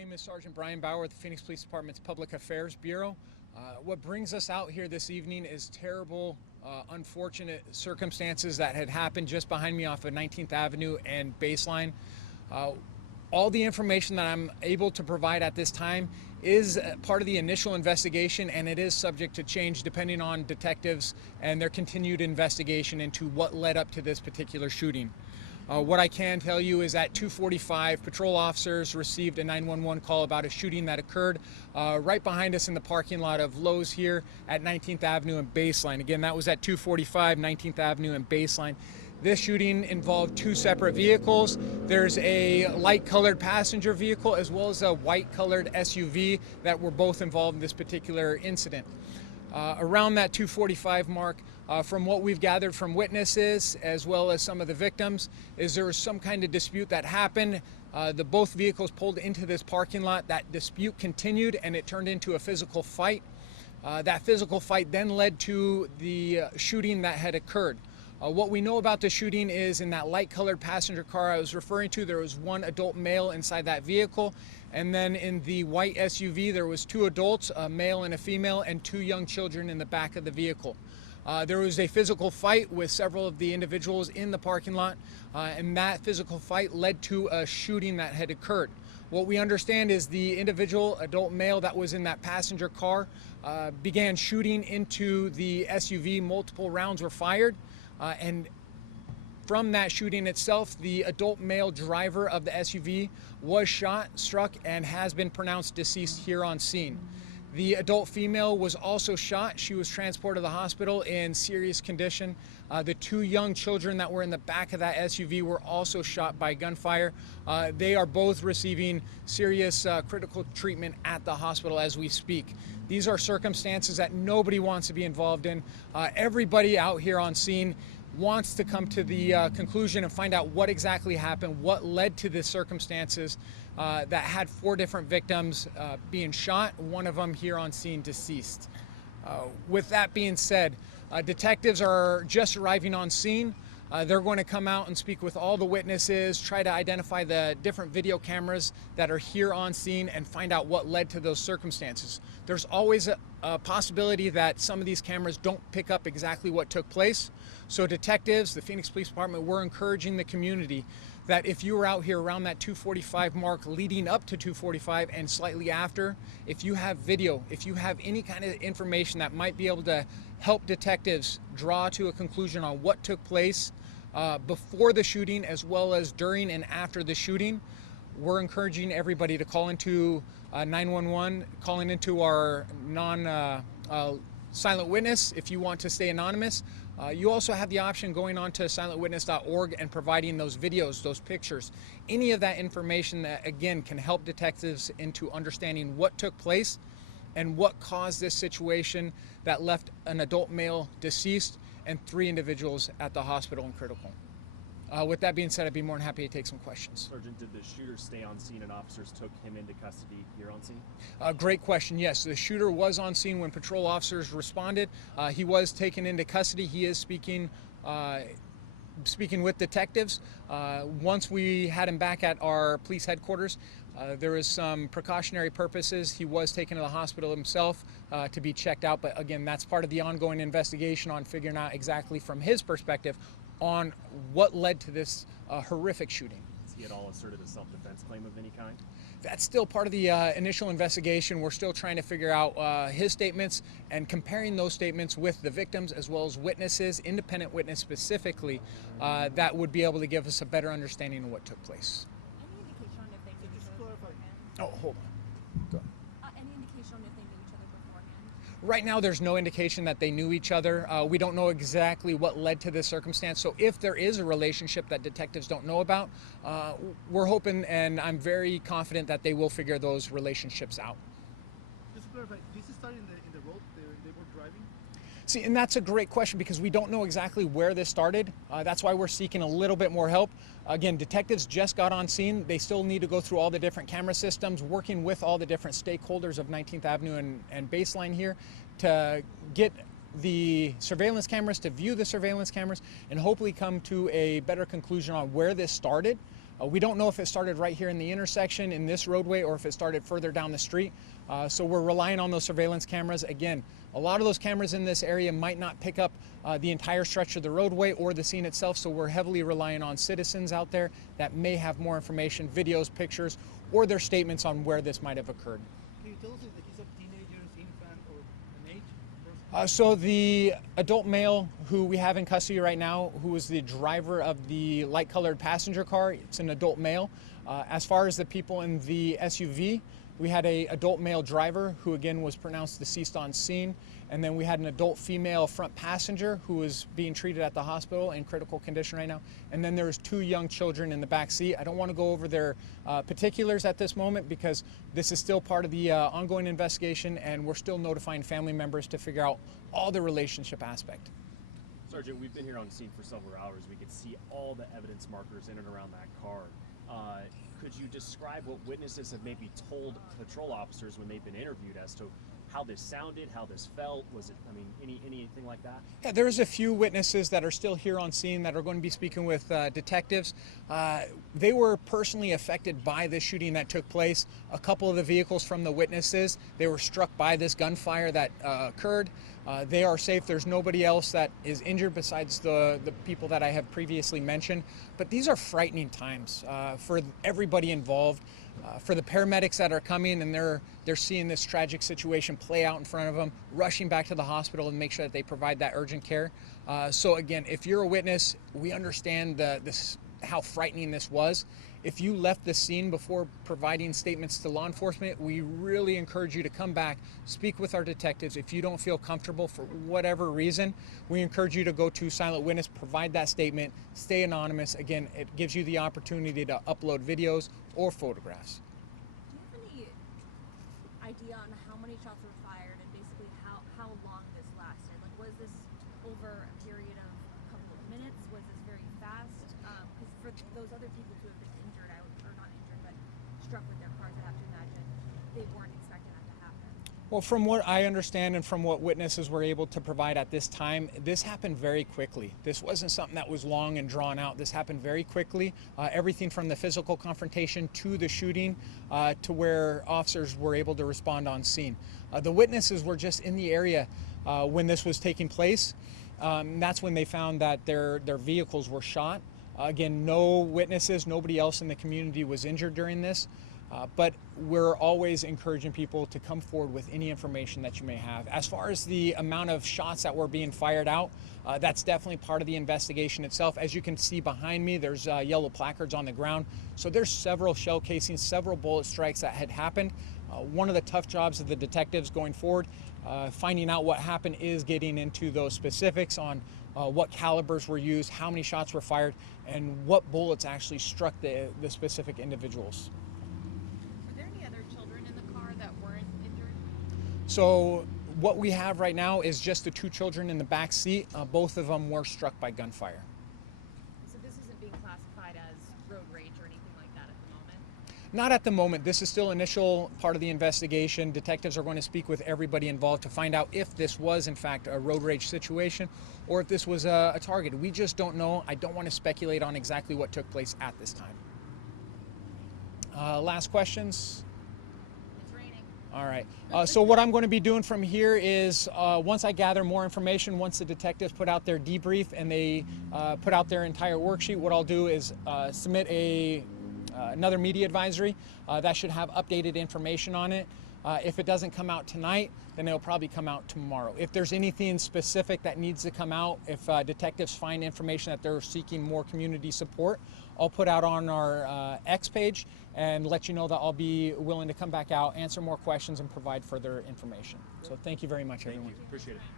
name is Sergeant Brian Bauer with the Phoenix Police Department's Public Affairs Bureau. What brings us out here this evening is terrible, unfortunate circumstances that had happened just behind me off of 19th Avenue and Baseline. All the information that I'm able to provide at this time is part of the initial investigation, and it is subject to change depending on detectives and their continued investigation into what led up to this particular shooting. What I can tell you is at 2:45, patrol officers received a 911 call about a shooting that occurred right behind us in the parking lot of Lowe's here at 19th Avenue and Baseline. Again, that was at 2:45, 19th Avenue and Baseline. This shooting involved two separate vehicles. There's a light-colored passenger vehicle as well as a white-colored SUV that were both involved in this particular incident. Around that 2:45 mark, from what we've gathered from witnesses as well as some of the victims, is there was some kind of dispute that happened. Both vehicles pulled into this parking lot. That dispute continued and it turned into a physical fight. That physical fight then led to the shooting that had occurred. What we know about the shooting is in that light-colored passenger car I was referring to, there was one adult male inside that vehicle, and then in the white SUV there was two adults, a male and a female, and two young children in the back of the vehicle. There was a physical fight with several of the individuals in the parking lot, and that physical fight led to a shooting that had occurred. What we understand is the individual, adult male that was in that passenger car, began shooting into the SUV. Multiple rounds were fired. And from that shooting itself, the adult male driver of the SUV was shot, struck, and has been pronounced deceased here on scene. The adult female was also shot. She was transported to the hospital in serious condition. The two young children that were in the back of that SUV were also shot by gunfire. They are both receiving serious critical treatment at the hospital as we speak. These are circumstances that nobody wants to be involved in. Everybody out here on scene wants to come to the conclusion and find out what exactly happened, what led to the circumstances that had four different victims being shot, one of them here on scene deceased. With that being said, detectives are just arriving on scene. They're going to come out and speak with all the witnesses, try to identify the different video cameras that are here on scene and find out what led to those circumstances. There's always a possibility that some of these cameras don't pick up exactly what took place. So detectives, the Phoenix Police Department, we're encouraging the community that if you were out here around that 2:45 mark leading up to 2:45 and slightly after, if you have video, if you have any kind of information that might be able to help detectives draw to a conclusion on what took place before the shooting as well as during and after the shooting, we're encouraging everybody to call into 911, calling into our silent witness if you want to stay anonymous. You also have the option going on to silentwitness.org and providing those videos, those pictures, any of that information that, again, can help detectives into understanding what took place and what caused this situation that left an adult male deceased and three individuals at the hospital and critical. With that being said, I'd be more than happy to take some questions. Sergeant, did the shooter stay on scene and officers took him into custody here on scene? Great question. Yes, the shooter was on scene when patrol officers responded. He was taken into custody. He is speaking with detectives. Once we had him back at our police headquarters, there was some precautionary purposes. He was taken to the hospital himself to be checked out. But again, that's part of the ongoing investigation on figuring out exactly from his perspective on what led to this horrific shooting. Has he at all asserted a self-defense claim of any kind? That's still part of the initial investigation. We're still trying to figure out his statements and comparing those statements with the victims as well as witnesses, independent witness specifically, that would be able to give us a better understanding of what took place. Any indication on if they knew each other beforehand? Oh, hold on. Go. Any indication on if they knew each other beforehand? Right now, there's no indication that they knew each other. We don't know exactly what led to this circumstance. So if there is a relationship that detectives don't know about, we're hoping and I'm very confident that they will figure those relationships out. Just to clarify, this started in the road they were driving? See, and that's a great question because we don't know exactly where this started. That's why we're seeking a little bit more help. Again, detectives just got on scene. They still need to go through all the different camera systems, working with all the different stakeholders of 19th Avenue and Baseline here to get the surveillance cameras, to view the surveillance cameras, and hopefully come to a better conclusion on where this started. We don't know if it started right here in the intersection in this roadway or if it started further down the street. So we're relying on those surveillance cameras. Again, a lot of those cameras in this area might not pick up the entire stretch of the roadway or the scene itself, so we're heavily relying on citizens out there that may have more information, videos, pictures, or their statements on where this might have occurred. Can you tell us if the kids are teenagers, infant, or an age person? So the adult male who we have in custody right now, who is the driver of the light-colored passenger car, it's an adult male. As far as the people in the SUV, we had an adult male driver who again was pronounced deceased on scene, and then we had an adult female front passenger who was being treated at the hospital in critical condition right now, and then there's 2 young children in the back seat. I don't want to go over their particulars at this moment because this is still part of the ongoing investigation, and we're still notifying family members to figure out all the relationship aspect. Sergeant, we've been here on scene for several hours. We could see all the evidence markers in and around that car. Could you describe what witnesses have maybe told patrol officers when they've been interviewed as to how this sounded, how this felt? Was it, I mean, anything like that? Yeah, there's a few witnesses that are still here on scene that are going to be speaking with detectives. They were personally affected by this shooting that took place. A couple of the vehicles from the witnesses, they were struck by this gunfire that occurred. They are safe. There's nobody else that is injured besides the people that I have previously mentioned. But these are frightening times for everybody involved. For the paramedics that are coming and they're seeing this tragic situation play out in front of them, rushing back to the hospital and make sure that they provide that urgent care. So again, if you're a witness, we understand how frightening this was. If you left the scene before providing statements to law enforcement, we really encourage you to come back, speak with our detectives. If you don't feel comfortable for whatever reason, we encourage you to go to Silent Witness, provide that statement, stay anonymous. Again, it gives you the opportunity to upload videos or photographs. Do you have any idea on how many shots were fired and basically how long this lasted? Like, was this over a period of a couple of minutes? Was this very fast? Because for those other people who have been injured, or not injured, but struck with their cars, I have to imagine they weren't expecting that to happen. Well, from what I understand and from what witnesses were able to provide at this time, this happened very quickly. This wasn't something that was long and drawn out. This happened very quickly. Everything from the physical confrontation to the shooting to where officers were able to respond on scene. The witnesses were just in the area when this was taking place. That's when they found that their vehicles were shot. Again, no witnesses, nobody else in the community was injured during this. But we're always encouraging people to come forward with any information that you may have. As far as the amount of shots that were being fired out, that's definitely part of the investigation itself. As you can see behind me, there's yellow placards on the ground. So there's several shell casings, several bullet strikes that had happened. One of the tough jobs of the detectives going forward, finding out what happened, is getting into those specifics on what calibers were used, how many shots were fired, and what bullets actually struck the specific individuals. Were there any other children in the car that weren't injured? So what we have right now is just the 2 children in the back seat. Both of them were struck by gunfire. So this isn't being classified as road rage or anything like that at the moment? Not at the moment. This is still initial part of the investigation. Detectives are going to speak with everybody involved to find out if this was in fact a road rage situation or if this was a target. We just don't know. I don't want to speculate on exactly what took place at this time. Last questions? It's raining. All right. So what I'm going to be doing from here is once I gather more information, once the detectives put out their debrief and they put out their entire worksheet, what I'll do is submit another media advisory that should have updated information on it. If it doesn't come out tonight, then it'll probably come out tomorrow. If there's anything specific that needs to come out, if detectives find information that they're seeking more community support, I'll put out on our X page and let you know that I'll be willing to come back out, answer more questions, and provide further information. So thank you very much, everyone. Thank you. Appreciate it.